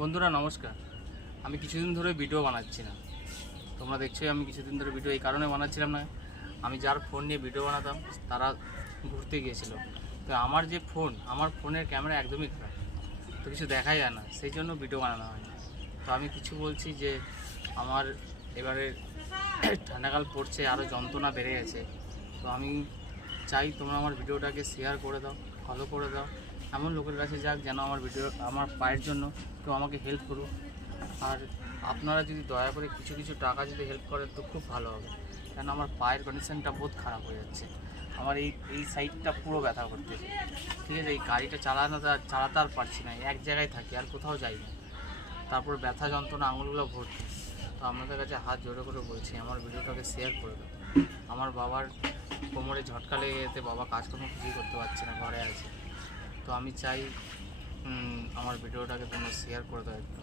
বন্ধুরা নমস্কার। আমি কিছুদিন ধরে ভিডিও বানাচ্ছি না। তোমরা দেখছোই আমি কিছুদিন ধরে ভিডিও এই কারণে বানাচ্ছিলাম না, আমি যার ফোন নিয়ে ভিডিও বানাতাম তারা ঘুরতে গিয়েছিল। তো আমার ফোনের ক্যামেরা একদমই খারাপ, তো কিছু দেখাই যায় না, সেই জন্য ভিডিও বানানো হয় না। তো আমি কিছু বলছি যে আমার এবারে ঠান্ডাকাল পড়ছে, আরও যন্ত্রণা বেড়ে গেছে। তো আমি চাই তোমরা আমার ভিডিওটাকে শেয়ার করে দাও, ফলো করে দাও, এমন লোকের কাছে যাক যেন আমার পায়ের জন্য কেউ আমাকে হেল্প করুক। আর আপনারা যদি দয়া করে কিছু টাকা যদি হেল্প করেন তো খুব ভালো হবে, কেন আমার পায়ের কন্ডিশনটা বহুত খারাপ হয়ে যাচ্ছে। আমার এই সাইডটা পুরো ব্যথা করতেছে, ঠিক আছে। এই গাড়িটা চালাতে আর পারছি না, এক জায়গায় থাকি, আর কোথাও যাই না। তারপর ব্যথা যন্ত্রণা আঙুলগুলো ভর্তি। তো আপনাদের কাছে হাত জোড়ো করে বলছি আমার ভিডিওটাকে শেয়ার করে দেবো। আমার বাবার কোমরে ঝটকা লেগে যেতে বাবা কাজকর্ম কিছুই করতে পারছে না, ঘরে আছে। তো আমি চাই আমার ভিডিওটাকে তোমরা শেয়ার করে দাও একটু।